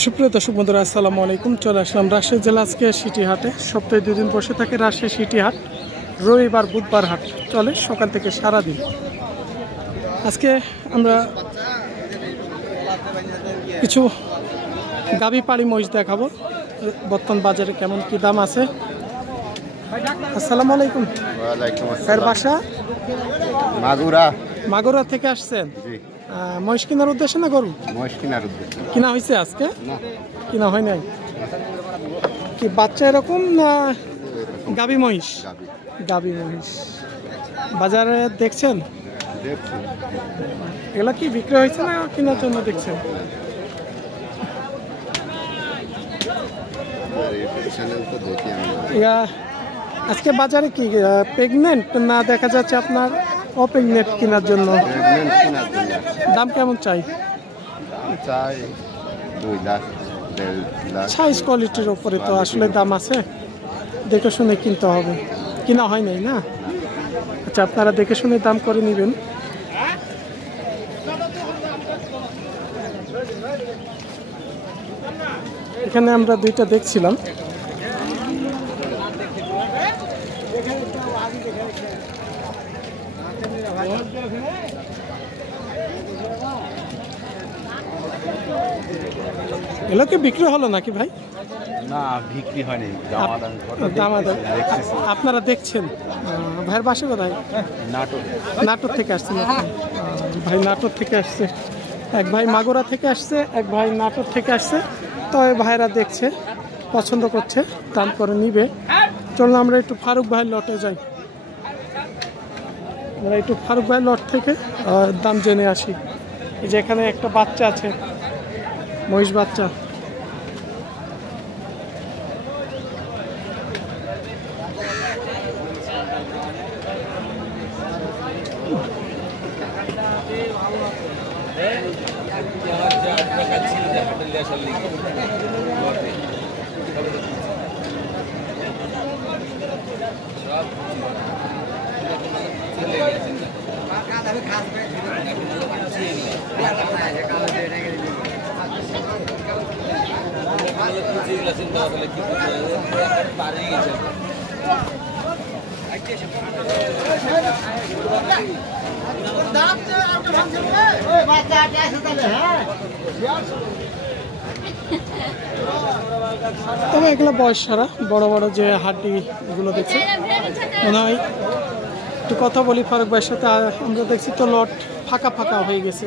সুপ্রিয় দর্শক বন্ধুরা, আসসালামু আলাইকুম। চলে আসলাম রাজশাহী জেলা আজকে সিটি হাটে। সপ্তাহে 2 দিন বসে থাকে রাজশাহী সিটি হাট। রবিবার বুধবার হাট চলে সকাল থেকে সারাদিন। আজকে আমরা কিছু গাবি পাড়ি মহিষ দেখাবো, বর্তমান বাজারে কেমন কি দাম আছে। আসসালামু আলাইকুম। ওয়ালাইকুম এর আসসালাম। বাসা মাগুরা থেকে আসছেন? জি। মহিষ কেনার উদ্দেশ্যে না গরু মহিষ কেনার উদ্দেশ্যে। কিনা হয়েছে আজকে? না, কিনা হয় নাই। কি বাচ্চা এরকম না গাবি মহিষ? গাবি মহিষ বাজারে দেখছেন? দেখছি। এগুলা কি বিক্রি হয়েছে না কেনার জন্য দেখছেন? আজকে বাজারে কি প্রেগনেন্ট না দেখা যাচ্ছে আপনার অপ্রেগনেন্ট কেনার জন্য? দাম কেমন চাই? চাই 2 লাখ 1.5 লাখ। সাইজ কোয়ালিটির উপরে তো আসলে দাম আছে, দেখে শুনে কিনতে হবে। কিনা হয় নাই না? আচ্ছা, আপনারা দেখে শুনে দাম করে নেবেন। এখানে আমরা দুইটা দেখছিলাম। এগুলো কি বিক্রি হলো নাকি ভাই? না, বিক্রি হয়নি। আপনারা দেখছেন? ভাইয়ের বাসা কোথায়? নাটোর থেকে আসছেন আপনি? ভাই নাটোর থেকে আসছে, এক ভাই মাগুরা থেকে আসছে, এক ভাই নাটোর থেকে আসছে। তবে ভাইরা দেখছে, পছন্দ করছে, দাম করে নিবে। চলুন আমরা একটু ফারুক ভাইয়ের লটে যাই। আমরা একটু ফারুক ভাইয়ের লট থেকে দাম জেনে আসি। এই যে এখানে একটা বাচ্চা আছে, মহিষ বাচ্চা। তবে এগুলো বয়স সারা, বড় বড় যে হাড্ডি এগুলো দেখছি মনে হয়। একটু কথা বলি ফারুক ভাইয়ের সাথে। আমরা দেখছি তো লট ফাঁকা ফাঁকা হয়ে গেছে।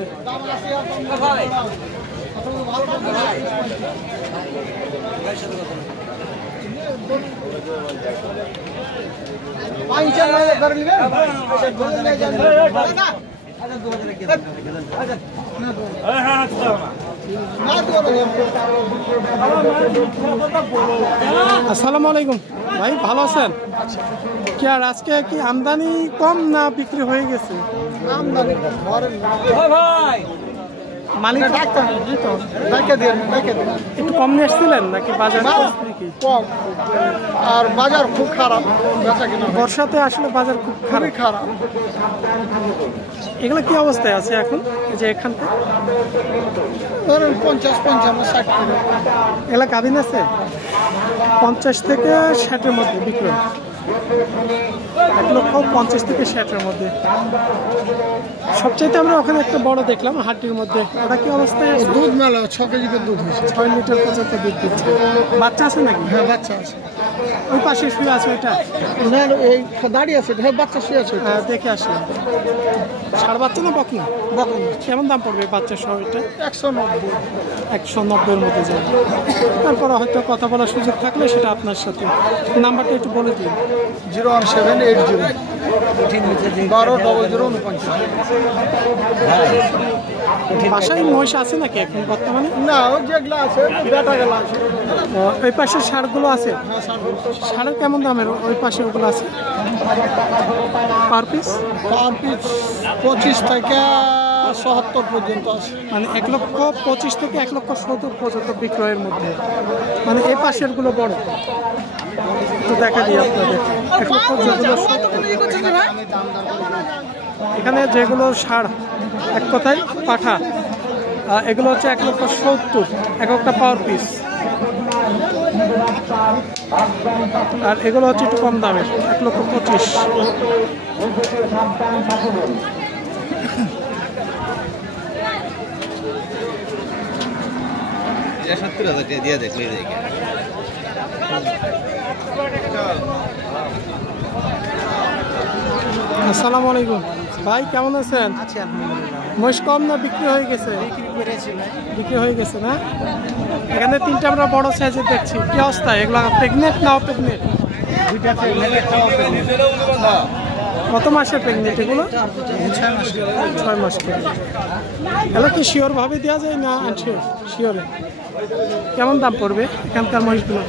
আসসালামু আলাইকুম ভাই, ভালো আছেন? কি আর আজকে কি আমদানি কম না বিক্রি হয়ে গেছে? আমদানি মালিক একটু কম নিয়ে আসছিলেন নাকি বাজার কম? আর বাজার খুব খারাপ। বর্ষাতে আসলে বাজার খুব খারাপ। এগুলো কি অবস্থায় আছে এখন? এই যে এখানটা ধরেন 50, 55, 60 কিলো। এগুলা গাভিন আছে 50 থেকে 60-এর মধ্যে বিক্রয়। 1,50,000 থেকে 60-এর মধ্যে। সবচাইতে আমরা ওখানে একটা বড় দেখলাম হাড্ডির মধ্যে, ওটা কি অবস্থায় আছে? দুধ মেলা 6 কেজিতে দুধ হয়েছে। 6 লিটার পর্যন্ত দুধ দিচ্ছে। বাচ্চা আছে নাকি? হ্যাঁ, বাচ্চা আছে। ওই পাশে শুয়ে আছে ওইটা? এই দাঁড়িয়ে আছে। হ্যাঁ, বাচ্চা শুয়ে আছে। দেখে আসলাম। ষাঁড় বাচ্চা না বকনা? বকনা। কেমন দাম পড়বে বাচ্চা সহ এটা? 190। 190-এর মধ্যে যাবে। তারপরে হয়তো কথা বলার সুযোগ থাকলে সেটা আপনার সাথে। নাম্বারটা একটু বলে দিন। 01780 120049। বাসায় মহিষ আছে নাকি এখন বর্তমানে? না, ওই যেগুলো আছে বেটা গেলা আছে। ওই পাশে ষাঁড়গুলো আছে? ষাঁড়ের কেমন দামের ওই পাশে ওগুলো আছে? পার পিস 25 থেকে 70 পর্যন্ত আছে। মানে 1,25,000 থেকে 1,70,000 পর্যন্ত বিক্রয়ের মধ্যে। মানে এই পাশের গুলো বড় তো দেখা দিই আপনাদের। 1,70,000 এখানে যেগুলো ষাঁড়, এক কথায় পাঠা, এগুলো হচ্ছে 1,70,000 এক একটা পাওয়ার পিস। আর এগুলো হচ্ছে একটু কম দামের 1,25,000। 70,000 টাকা দিয়ে দেখলে দেখে আসসালামু আলাইকুম ভাই, কেমন আছেন? আচ্ছা আলহামদুলিল্লাহ। মহিষ কম না বিক্রি হয়ে গেছে? বেড়েছে ভাই। বিক্রি হয়ে গেছে না? এখানে তিনটা আমরা বড় সাইজের দেখছি, কি অবস্থা? এগুলো প্রেগনেন্ট না অপ্রেগনেন্ট? দুইটা প্রেগনেন্ট, একটা অপ্রেগনেন্ট। কত মাসের প্রেগনেন্ট এগুলো? 6 মাস। 6 মাস প্রেগনেন্ট। এগুলো কি শিওর ভাবে দেওয়া যায় না আনশিওর? শিওরে। কেমন দাম পড়বে এখানকার মহিষগুলো?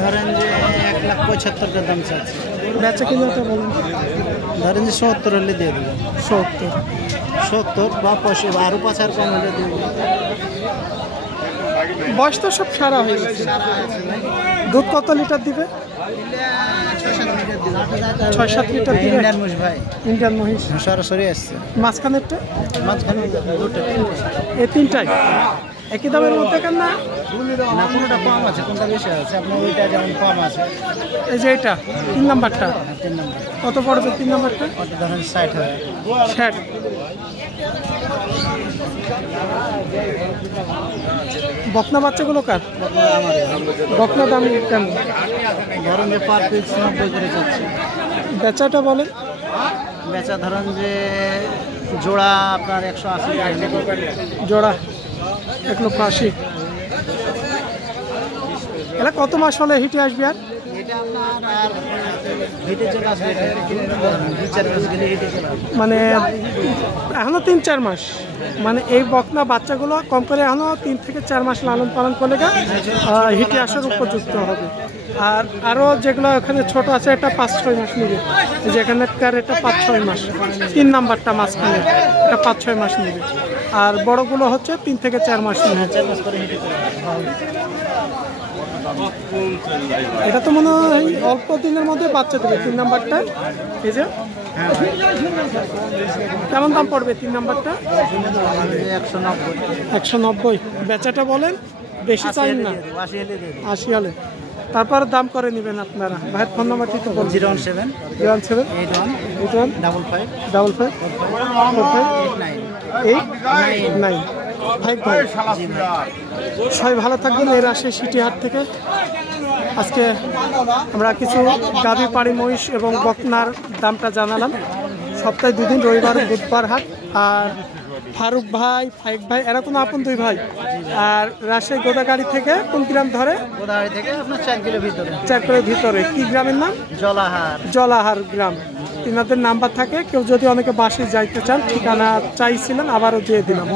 ধরেন যে 1,75,000 দাম চাচ্ছে। বেচা কিলোটা বলুন। ধরেন যে 70 হলে দিয়ে দেবো। 70। 70 বা 85, আরো 5 আর কম হলে দেবো। বয়স তো সব সারা হয়ে গেছে। দুধ কত লিটার দিবে? 6-7 লিটার দিবে। ইন্ডিয়ান মুশ ভাই, ইন্ডিয়ান মহিষ। সরাসরি আসছে। মাঝখানেরটা? মাঝখানে দুটো। এই তিনটাই একই দামের মধ্যে কেন না? না, কোনোটা কম আছে, কোনটা বেশি আছে। আপনার ওইটা যেমন কম আছে। এই যে এটা 3 নাম্বারটা 3 নম্বর কত পড়বে? 3 নাম্বারটা ওটা ধরেন 60,000। 60। বকনা বাচ্চাগুলো কার? বকনা দাম কেন? ধরেন যে পার পিস 90 করে যাচ্ছে। বেচাটা বলেন। বেচা ধরেন যে জোড়া আপনার 180 জোড়া 1,80,000। এটা কত মাস হলে হিটে আসবে? আর এটা আপনার আর হিটে চলে আসবে। 2-4 মাস গেলে হিটে চলে আসবে। মানে এখনো 3-4 মাস, মানে এই বকনা বাচ্চাগুলো কম করে এখনো 3 থেকে 4 মাস লালন পালন করলে হিটে আসার উপযুক্ত হবে। আর আরও যেগুলো এখানে ছোট আছে এটা 5-6 মাস নেবে। যে এখানকার এটা 5-6 মাস। 3 নাম্বারটা মাঝখানে এটা 5-6 মাস নেবে। আর বড়গুলো হচ্ছে 3 থেকে 4 মাস নেবে। 4 মাস পরে হিটে চলে আসবে। এটা তো মনে হয় অল্প দিনের মধ্যে বাচ্চা দেবে 3 নাম্বারটা। এই যে কেমন দাম পড়বে 3 নাম্বারটা? 190। 190। বেচাটা বলেন, বেশি চাই না। 80 হলে দিয়ে দেবো। 80 হলে তারপর দাম করে নেবেন আপনারা। ভাইয়ের ফোন নাম্বারটি তো বলুন। 017 017 81 81 55 55 45 89। 899। ভাই ভাই সবাই ভালো থাকবেন। এর আসে সিটিহাট থেকে আজকে আমরা কিছু গাভী পাড়ি মহিষ এবং বকনার দামটা জানালাম। সপ্তাহে 2 দিন, রবিবার বুধবার হাট। আর ফারুক ভাই, ফাইক ভাই এরা কোনো আপন 2 ভাই। আর রাজশাহী গোদাগাড়ি থেকে কোন গ্রাম ধরে? গোদাগাড়ি থেকে আপনার 4 কিলো ভিতরে। 4 কিলোর ভিতরে। কি গ্রামের নাম? জলাহার। জলাহার গ্রাম। তিনাদের নাম্বার থাকে, কেউ যদি অনেকে বাসে যাইতে চান ঠিকানা চাইছিলেন, আবারও দিয়ে দিলাম।